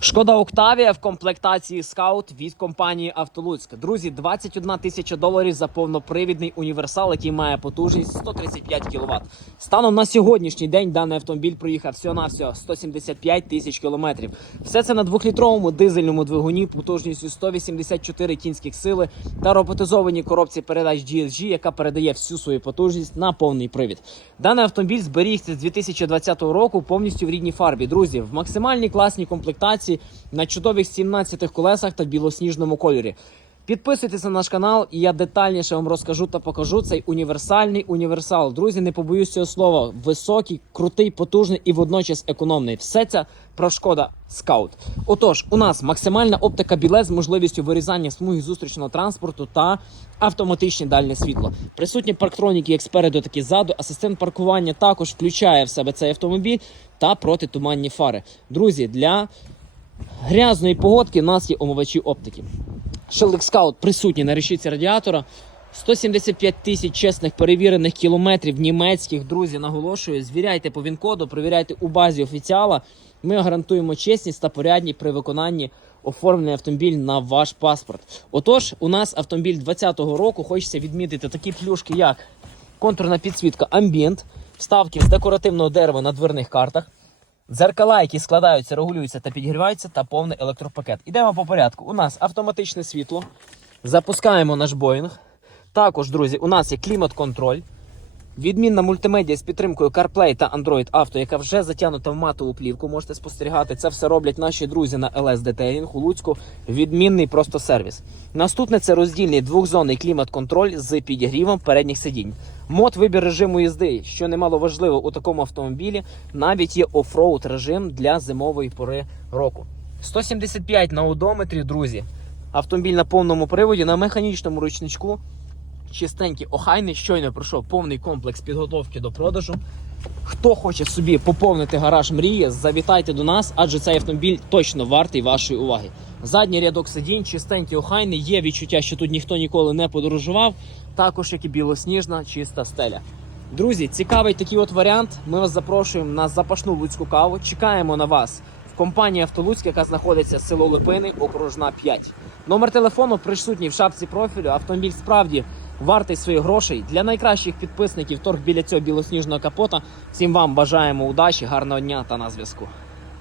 Шкода Октавія в комплектації Скаут від компанії Автолуцьк. Друзі, 21 тисяча доларів за повнопривідний універсал, який має потужність 135 кВт. Станом на сьогоднішній день даний автомобіль проїхав всього-навсього 175 тисяч кілометрів. Все це на двохлітровому дизельному двигуні потужністю 184 кінських сили та роботизованій коробці передач GSG, яка передає всю свою потужність на повний привід. Даний автомобіль зберігся з 2020 року повністю в рідній фарбі. Друзі, в максимальній класній комплектації на чудових 17 колесах та білосніжному кольорі. Підписуйтесь на наш канал, і я детальніше вам розкажу та покажу цей універсальний універсал. Друзі, не побоюсь цього слова. Високий, крутий, потужний і водночас економний. Все це про шкода скаут. Отож, у нас максимальна оптика білет з можливістю вирізання смуги зустрічного транспорту та автоматичне дальнє світло. Присутні парктроніки як спереду, так і ззаду. Асистент паркування також включає в себе цей автомобіль та протитуманні фари. Друзі, для грязної погодки у нас є омивачі оптики. Шелдик Скаут присутній на решітці радіатора. 175 тисяч чесних перевірених кілометрів німецьких. Друзі, наголошую, звіряйте по ВІН-коду, перевіряйте у базі офіціала. Ми гарантуємо чесність та порядність при виконанні оформлення автомобіль на ваш паспорт. Отож, у нас автомобіль 2020 року. Хочеться відмітити такі плюшки, як контурна підсвітка Ambient, вставки з декоративного дерева на дверних картах. Дзеркала, які складаються, регулюються та підігріваються, та повний електропакет. Ідемо по порядку. У нас автоматичне світло. Запускаємо наш Боїнг. Також, друзі, у нас є клімат-контроль. Відмінна мультимедіа з підтримкою CarPlay та Android Auto, яка вже затягнута в матову плівку. Можете спостерігати. Це все роблять наші друзі на LS Detailing у Луцьку. Відмінний просто сервіс. Наступне це роздільний двохзонний клімат-контроль з підігрівом передніх сидінь. Мод вибір режиму їзди, що немало важливо у такому автомобілі. Навіть є офроуд режим для зимової пори року. 175 на одометрі, друзі. Автомобіль на повному приводі на механічному ручничку. Чистенький, охайний, щойно пройшов повний комплекс підготовки до продажу. Хто хоче собі поповнити гараж мрії, завітайте до нас, адже цей автомобіль точно вартий вашої уваги. Задній рядок сидінь, чистенький, охайний. Є відчуття, що тут ніхто ніколи не подорожував. Також як і білосніжна, чиста стеля. Друзі, цікавий такий от варіант. Ми вас запрошуємо на запашну луцьку каву. Чекаємо на вас в компанії Автолуцьк, яка знаходиться село Липини, окружна 5. Номер телефону присутній в шапці профілю. Автомобіль справді вартий своїх грошей. Для найкращих підписників торг біля цього білосніжного капота. Всім вам бажаємо удачі, гарного дня та на зв'язку.